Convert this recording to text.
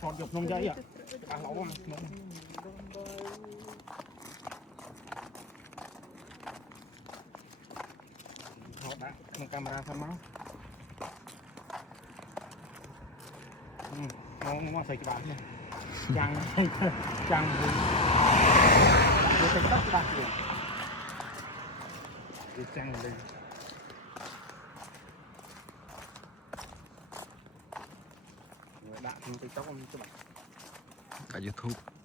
ถอดหยกลงใจอ่ะเราอ่ะถอดนะมันกำราทำมั้งงอใส่กระดาษเนี่ยยังยังเป็นตั๊กตั๊กอยู่ดูจังเลยđã thì tóc ông các bạn cả YouTube